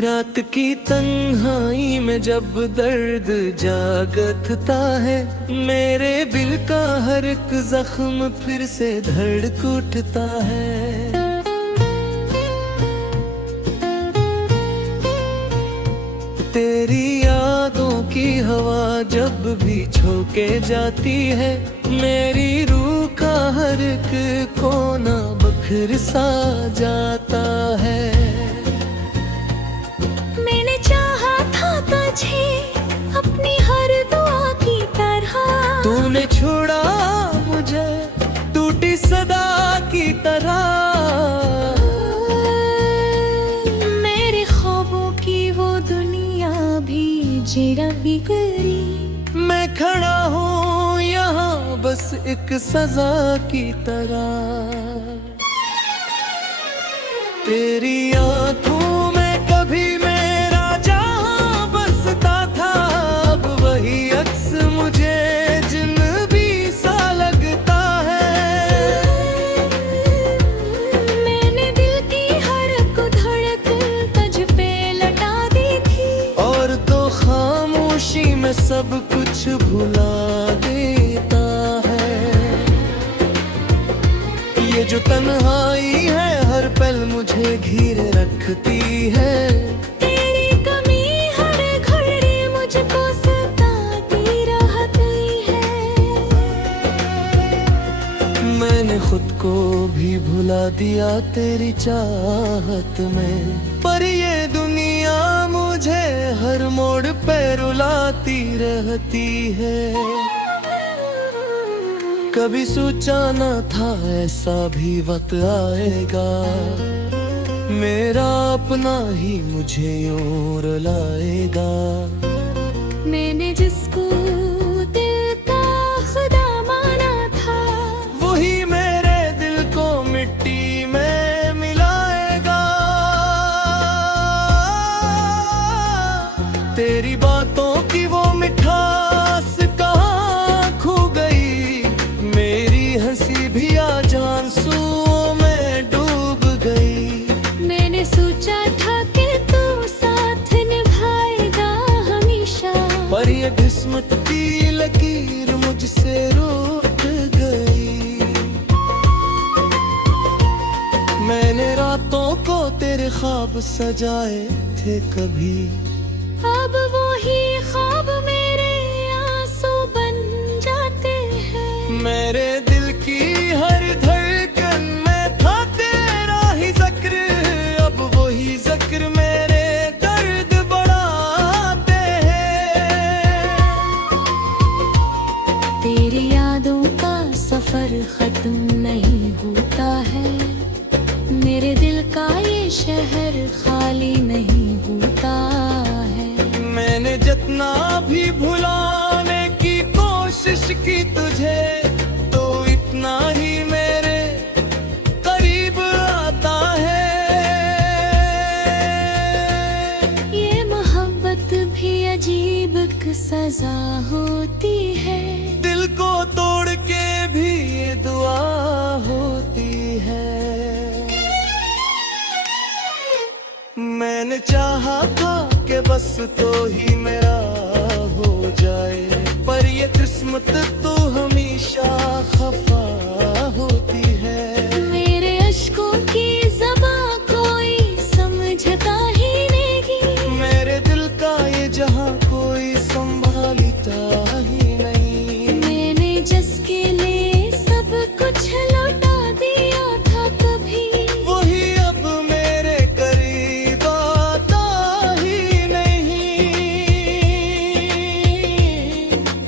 रात की तन्हाई में जब दर्द जागता है, मेरे दिल का हर एक जख्म फिर से धड़क उठता है। तेरी यादों की हवा जब भी झोंके जाती है, मेरी रूह का हर एक कोना बखर सा जाता है। मैंने चाहा था तुझे अपनी हर दुआ की तरह, तूने छोड़ा मुझे टूटी सदा की तरह। मेरे ख्वाबों की वो दुनिया भी जरा बिगड़ी, मैं खड़ा हूँ यहाँ बस एक सजा की तरह। तेरी आँखों में कभी मेरा जहाँ बसता था, अब वही अक्स मुझे जिन्नबी सा लगता है। मैंने दिल की हर एक धड़कन तुझ पे लटा दी थी, और तो खामोशी में सब कुछ भुला देता है। ये जो तन्हाई है हर पल मुझे घेरे रखती है। तेरी कमी हर घड़ी मुझको सताती रहती है। मैंने खुद को भी भुला दिया तेरी चाहत में, पर ये दुनिया मुझे हर मोड़ पे रुलाती रहती है। कभी सोचा न था ऐसा भी वक्त आएगा, मेरा अपना ही मुझे यूं रुलाएगा। मैंने जिसको दिल का खुदा माना था, वही मेरे दिल को मिट्टी में मिलाएगा। तेरी बातों की वो मिठास कहाँ खो गई, मेरी हंसी भी आज आंसुओं में डूब गई। मैंने सोचा था कि तू साथ निभाएगा हमेशा, पर ये किस्मत की लकीर मुझसे रूठ गई। मैंने रातों को तेरे ख्वाब सजाए थे कभी, अब वही ख्वाब मेरे आंसू बन जाते हैं। मेरे दिल की हर धड़कन में था तेरा ही जिक्र, अब वही जिक्र मेरे दर्द बढ़ाते हैं। तेरी यादों का सफर खत्म नहीं होता है, मेरे दिल का ये शहर खाली नहीं होता है। मैंने जितना भी भुलाने की कोशिश की तुझे, तो इतना ही मेरे करीब आता है। ये मोहब्बत भी अजीब एक सजा होती है, दिल को तोड़ के भी ये दुआ होती है। मैंने चाहा था कि बस तो ही मेरा हो जाए, पर ये किस्मत तो हमेशा खफा होती है। मेरे अश्कों की ज़बां कोई समझता ही नहीं, मेरे दिल का ये जहां कोई संभालता ही नहीं। मैंने जिसके लिए सब कुछ लौटा दिया था कभी, वही अब मेरे करीब आता ही नहीं।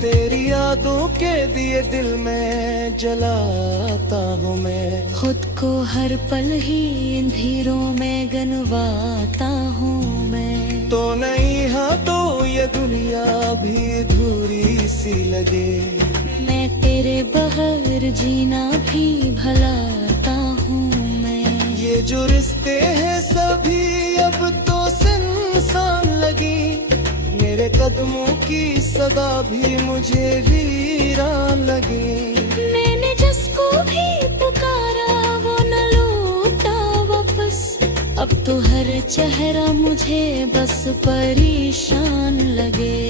तेरी यादों के दिए दिल में जलाता हूँ मैं, खुद को हर पल ही अंधेरों में गनवाता हूँ मैं। तो नहीं हाँ तो ये दुनिया भी अधूरी सी लगे, मैं तेरे बगैर जीना भी भलाता हूँ मैं। ये जो रिश्ते हैं सभी अब तो सुनसान लगी, मेरे कदमों की सदा भी मुझे वीरान लगी। मैंने जिसको भी पुकारा वो न लौटा वापस, अब तो हर चेहरा मुझे बस परेशान लगे।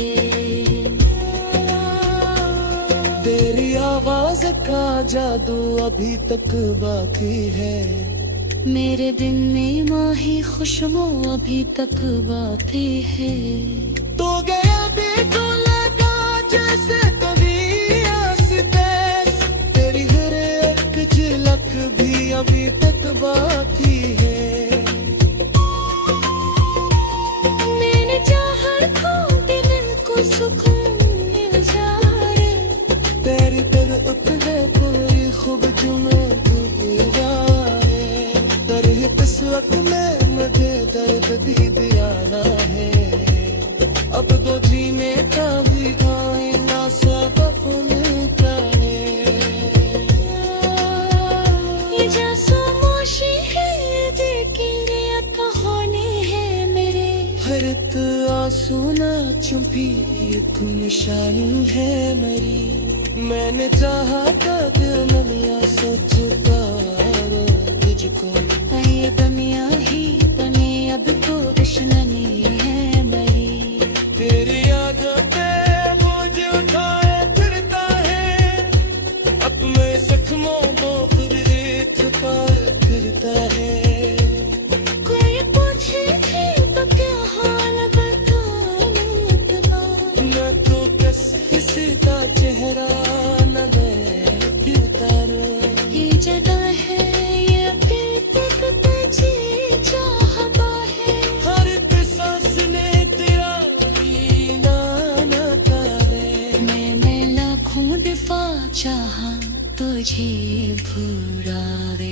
तेरी आवाज का जादू अभी तक बाकी है, मेरे दिन में माही खुशबू अभी तक बाकी है। तो गया भी तो लगा जैसे कभी आस-पास, तेरी हर एक झलक भी अभी तक बाकी है। मैंने चाहा था दिल को सुकून मिल जाए, तेरी दिल उतने कोई खूब जुमे डूब जाए। तेरी किस्मत में मुझे दर्द भी दिया ना है, अब तो जीने का भी कोई ना सबब मिलता है। ये जासू मोशी है देखेंगे या कहानी है मेरे। हर एक आंसू ना चुपी एक निशानी है मेरी। मैंने चाहा था दिल न लिया सोचता तुझको, ये दुनिया ही बने अब तो दुश्मनी है मेरी। तेरी आदतें बोझ उठाए फिरता है, अपने जख्मों को खुद देख पाए फिरता है। कोई पूछे थे तो क्या हाल बताऊं इतना, मैं तो बस किसी का चेहरा न देखता रहा। ये जगह है ये अकेले तुझे चाहता है। हर एक सांस ने तेरा रीना नाता है। मैंने लाखों दफा चाहा तुझे भुलावे।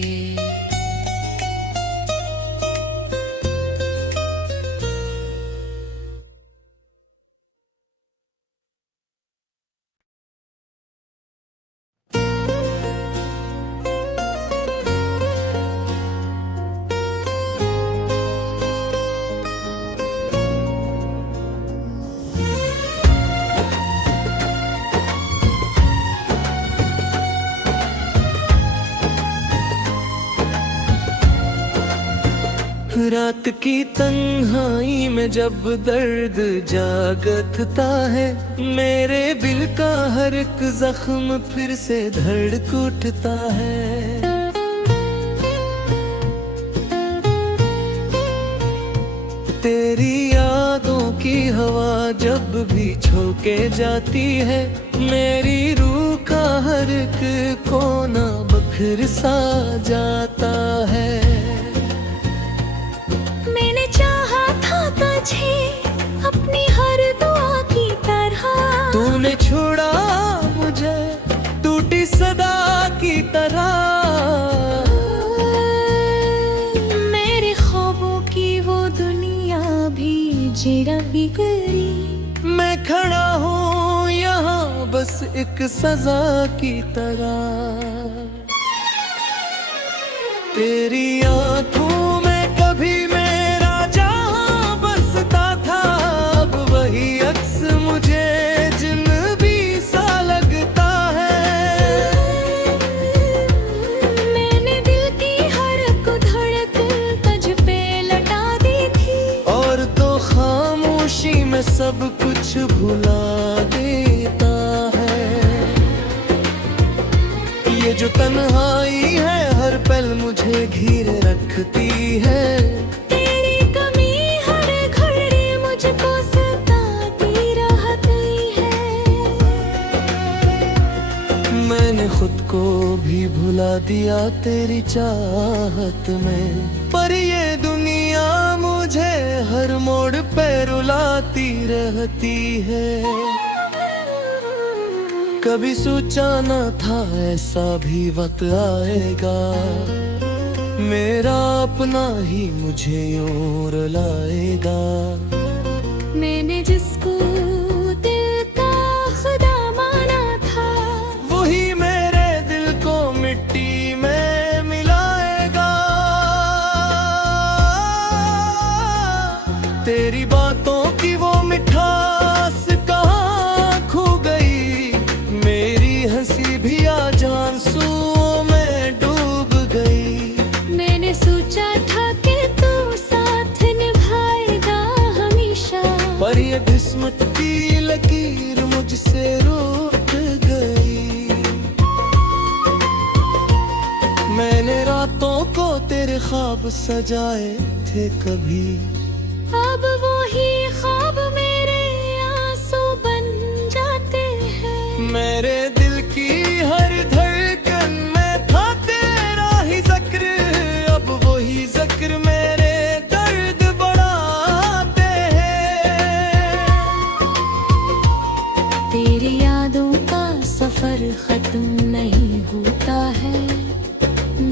रात की तन्हाई में जब दर्द जागता है, मेरे दिल का हर एक जख्म फिर से धड़क उठता है। तेरी यादों की हवा जब भी झोंके जाती है, मेरी रूह का हर एक कोना बखर सा जाता है। तुझे अपनी हर दुआ की तरह, तूने छोड़ा मुझे टूटी सदा की तरह। मेरे ख्वाबों की वो दुनिया भी जरा बिगड़ी, मैं खड़ा हूँ यहाँ बस एक सजा की तरह। तेरी आंखों में कभी मेरा जहां बसता था, अब वही अक्स मुझे जिन्नबी सा लगता है। मैंने दिल की हर को धड़कन तुझ पे लटा दी थी, और तो खामोशी में सब कुछ भुला देता है। ये जो तन्हाई है हर पल मुझे घेरे रखती है, तेरी कमी हर घड़ी मुझको सताती रहती है। मैंने खुद को भी भुला दिया तेरी चाहत में, पर ये दुनिया मुझे हर मोड़ पे रुलाती रहती है। कभी सोचा न था ऐसा भी वक्त आएगा, मेरा अपना ही मुझे यूं रुलाएगा। मैंने जिसको दिल का खुदा माना था, वही मेरे दिल को मिट्टी में मिलाएगा। तेरी बातों की वो मिठास कहाँ खो गई, मेरी हंसी भी आज आंसुओं में डूब गई। मैंने सोचा था कि तू साथ रातों को तेरे ख्वाब सजाए थे कभी, अब वही ख्वाब मेरे आंसू बन जाते हैं। मेरे दिल की हर धड़कन में था तेरा ही जिक्र, अब वही जिक्र मेरे दर्द बढ़ाते हैं। तेरी यादों का सफर खत्म नहीं होता है,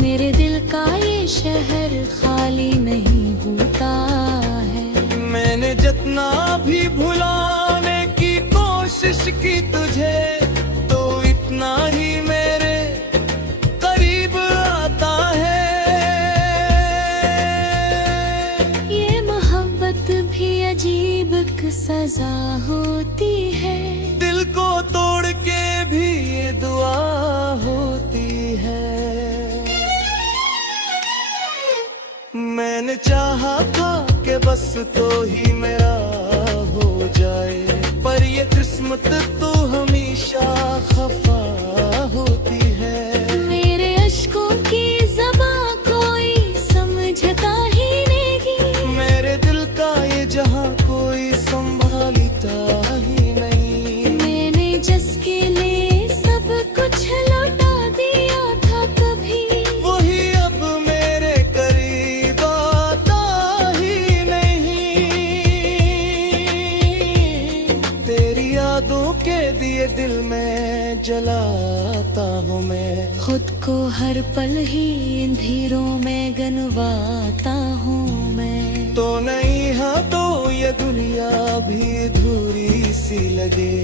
मेरे दिल का ये शहर खाली नहीं होता है। मैंने जितना भी भुलाने की कोशिश की तुझे, तो इतना ही मेरे करीब आता है। ये मोहब्बत भी अजीब एक सजा होती है, दिल को तोड़ के भी ये दुआ होती है। मैंने चाहा था कि बस तो ही मेरा हो जाए, पर ये किस्मत तो हमेशा खफा होती है। मेरे अश्कों की ज़बां कोई समझता ही नहीं, मेरे दिल का ये जहां कोई संभालता ही नहीं। मैंने जिसके लिए सब कुछ लौटा दिया था कभी, वही अब मेरे करीब आता ही नहीं। तेरी यादों के दिए दिल में जलाता हूँ मैं, खुद को हर पल ही अंधेरों में गनवाता हूँ मैं। तो नहीं हाँ तो ये दुनिया भी अधूरी सी लगे,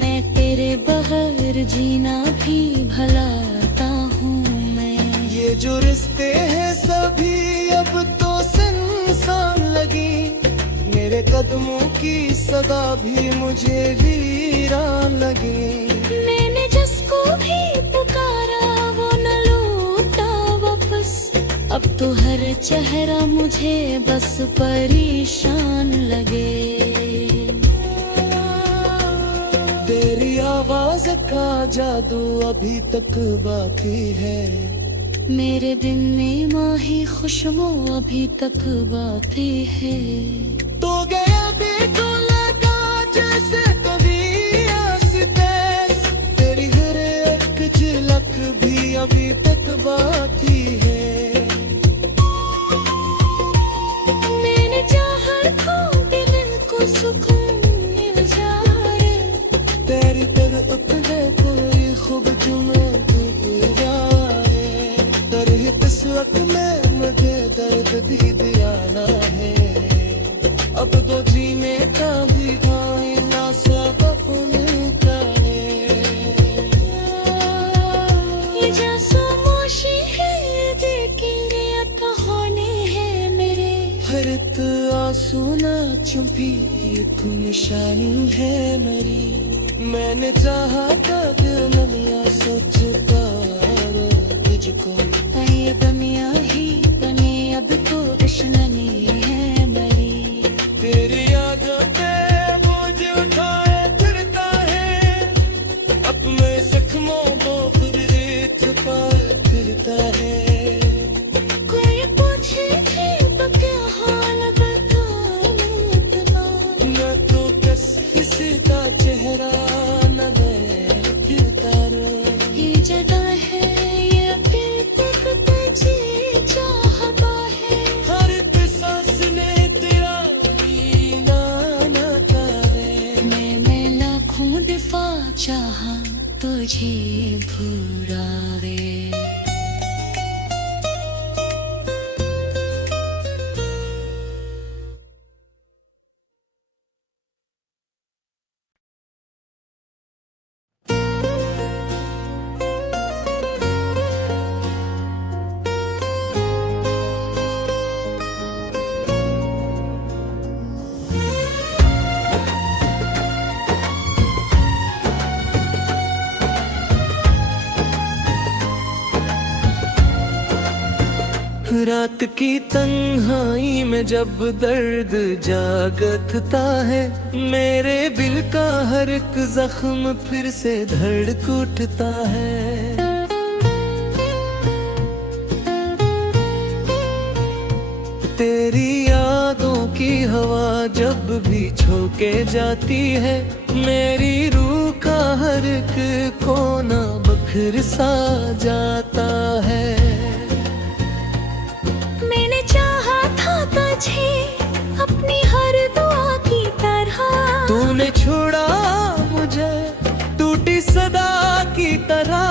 मैं तेरे बगैर जीना भी भलाता हूँ मैं। ये जो रिश्ते हैं सभी अब तो सुनसान लगी, मेरे कदमों की सदा भी मुझे वीरान लगी। मैंने जिसको भी पुकारा वो न लौटा वापस, अब तो हर चेहरा मुझे बस परेशान लगे। तेरी आवाज का जादू अभी तक बाकी है, मेरे दिन में माही खुशबू अभी तक बाकी है। तो गया देखो लगा जैसे कभी आस-पास, तेरी हर एक झलक भी अभी तक बाकी है। मैंने चाहा था दिल को सुकून मिल जाए, तेरी तरफ है कोई खूब जो मैं भूल जाए, तरह किस्मत में मुझे दर्द भी दिया ना है। अब तो जीने का भी कोई ना सबक मिलता है। ये जैसा मोशी है देखेंगे तो होने हैं मेरे, हर एक आंसू ना चुपी एक निशानी है मेरी। मैंने चाहा था दिल न लिया सच पाया तुझको, ये दुनिया ही बने अब तो दुश्मनी है मेरी। तेरी यादों पे बोझ उठाए फिरता है, अपने जख्मों को फिर छुपाए फिरता है। कोई पूछे तो क्या हाल बताऊं, मैं तो किसी का चेहरा न देखता रहा। ये जगह है ये दिल तक तुझे चाहता है, हर एक सांस ने तेरा मीना न तारे। मैं लाखों दफा चाहा तुझे भुला दे। रात की तन्हाई में जब दर्द जागता है, मेरे दिल का हर एक जख्म फिर से धड़क उठता है। तेरी यादों की हवा जब भी झोंके जाती है, मेरी रूह का हर एक कोना बखर सा जाता है। मैंने चाहा था तुझे अपनी हर दुआ की तरह, तूने छोड़ा मुझे टूटी सदा की तरह।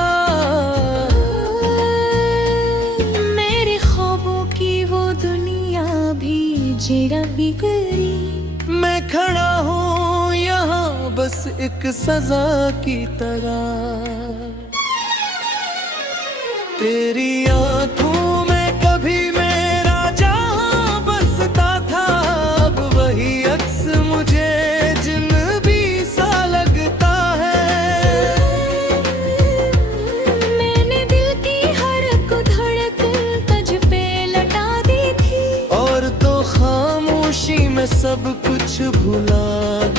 मेरे ख्वाबों की वो दुनिया भी जरा बिगड़ी, मैं खड़ा हूँ यहाँ बस एक सजा की तरह। तेरी आंखों में कभी मेरा जहां बसता था, अब वही अक्स मुझे जिन्नबी सा लगता है। मैंने दिल की हर को धड़कन तुझ पे लटा दी थी, और तो खामोशी में सब कुछ भुला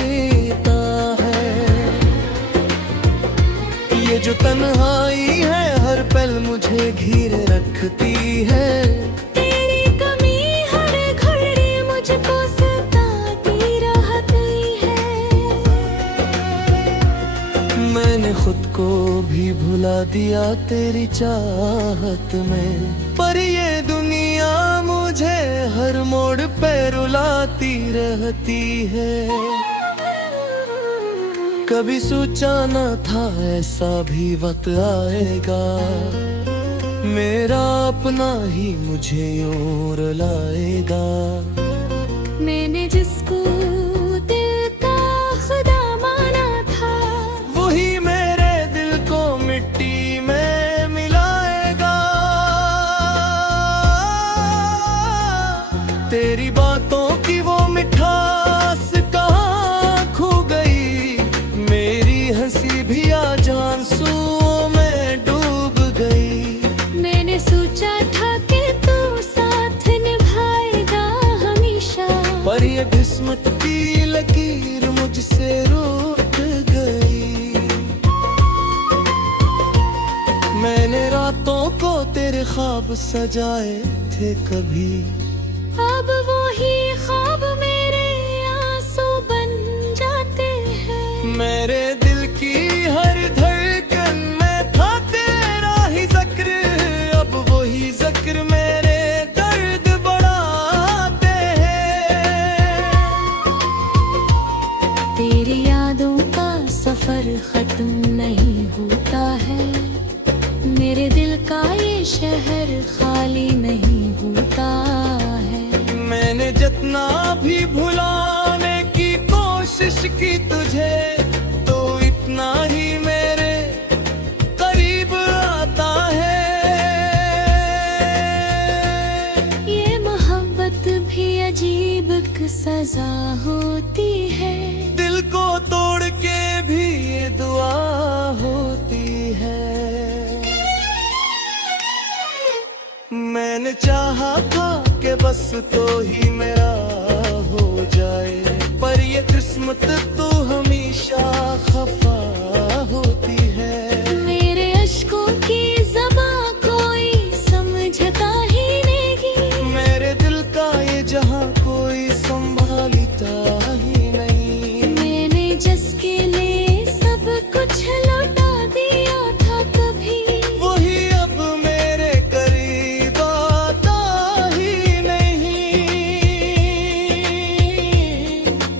देता है। ये जो तन्हाई है हर पल मुझे घेरे रखती है, तेरी कमी हर घड़ी मुझको सताती रहती है। मैंने खुद को भी भुला दिया तेरी चाहत में, पर ये दुनिया मुझे हर मोड़ पे रुलाती रहती है। कभी सोचा न था ऐसा भी वक्त आएगा, मेरा अपना ही मुझे यूं रुलाएगा। मैंने जिसको दिल का खुदा माना था, वही मेरे दिल को मिट्टी में मिलाएगा। तेरी बातों की वो मिठास कहाँ खो गई, मेरी हंसी भी आज आंसुओं में डूब गई। मैंने सोचा था कि तू साथ निभाएगा हमेशा, पर ये किस्मत की लकीर मुझसे रूठ गई। मैंने रातों को तेरे ख्वाब सजाए थे कभी, अब वही ख्वाब मेरे आंसू बन जाते हैं। मेरे दिल की हर धड़कन में था तेरा ही जिक्र, अब वही जिक्र मेरे दर्द बढ़ाते हैं। तेरी यादों का सफर खत्म नहीं होता है, मेरे दिल का ये शहर खाली नहीं होता है। मैंने जितना भी भुलाने की कोशिश की तुझे, तो इतना ही मेरे करीब आता है। ये मोहब्बत भी अजीब एक सजा होती है, दिल को तोड़ के भी ये दुआ होती है। मैंने चाहा था कि बस तो ही मेरा हो जाए, पर ये किस्मत तो हमेशा खफा होती है। मेरे अश्कों की ज़बां कोई समझता ही नहीं, मेरे दिल का ये जहां कोई संभालता ही नहीं। मैंने जिसके लिए सब कुछ लौटा दिया था कभी, वही अब मेरे करीब आता ही नहीं।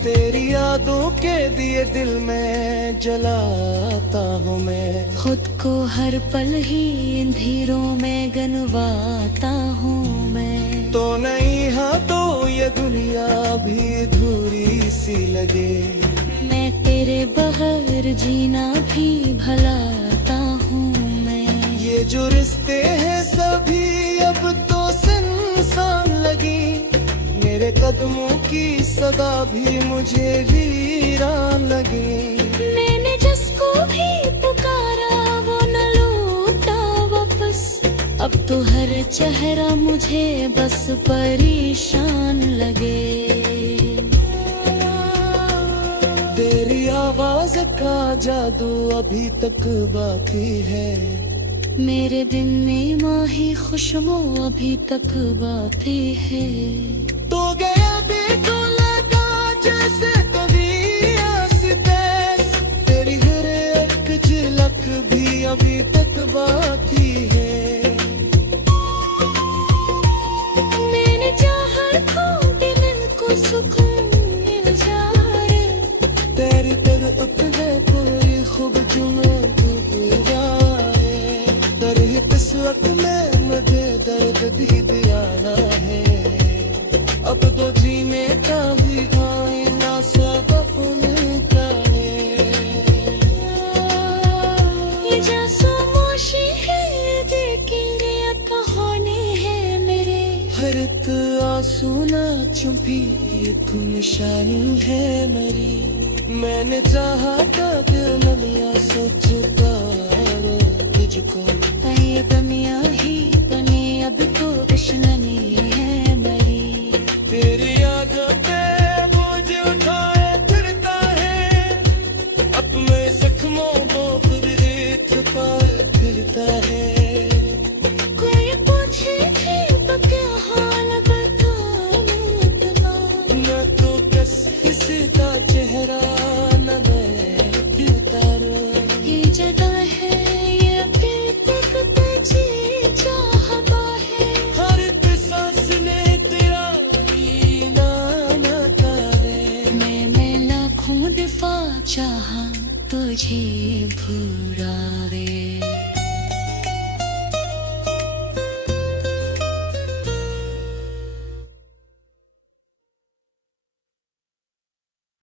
तेरी यादों के दिए दिल में जलाता हूँ मैं, खुद को हर पल ही अंधेरों में गनवाता हूँ मैं। तो नहीं हाँ तो ये दुनिया भी अधूरी सी लगे, मैं तेरे बगैर जीना भी भलाता हूँ मैं। ये जो रिश्ते हैं सभी अब तो सुनसान लगी, मेरे कदमों की सदा भी मुझे वीरान लगी। मैंने जिसको भी पुकारा वो न लौटा वापस, अब तो हर चेहरा मुझे बस परेशान लगे। तेरी आवाज का जादू अभी तक बाकी है, मेरे दिन में माही खुशबू अभी तक बाकी है। तो गया देखो लगा जैसे कभी आस-पास, तेरी हर एक झलक भी अभी तक बाकी है। मैंने चाहा था दिल को सुकून मिल जाए, तेरी तरफ है कोई खूब जुम्मे डूब जाए। तेरी किस्मत में मुझे दर्द भी दियाना है। अब तो जीने का भी कोई ना सबक मिलता है। ये जासू मोशी है देखेंगे कहानी है मेरे। हर एक आंसू ना चुपी एक निशानी है मेरी। मैंने चाहा था दिल न लिया सच पारो तुझको। ये दुनिया ही बने अब तो दुश्मनी है मेरी। तेरी यादों पे बोझ उठाए फिरता है, अपने जख्मों को खुद ही छुपाए फिरता है। कोई पूछे थे तो क्या हाल बताऊं इतना, मैं तो किसी का चेहरा न देखता रहा। ये जगह है ये दिल तक तुझे चाहता है। हर एक सांस ने तेरा ही नाम तारे। मैं लाखों दफा चाहा तुझे भुला दे।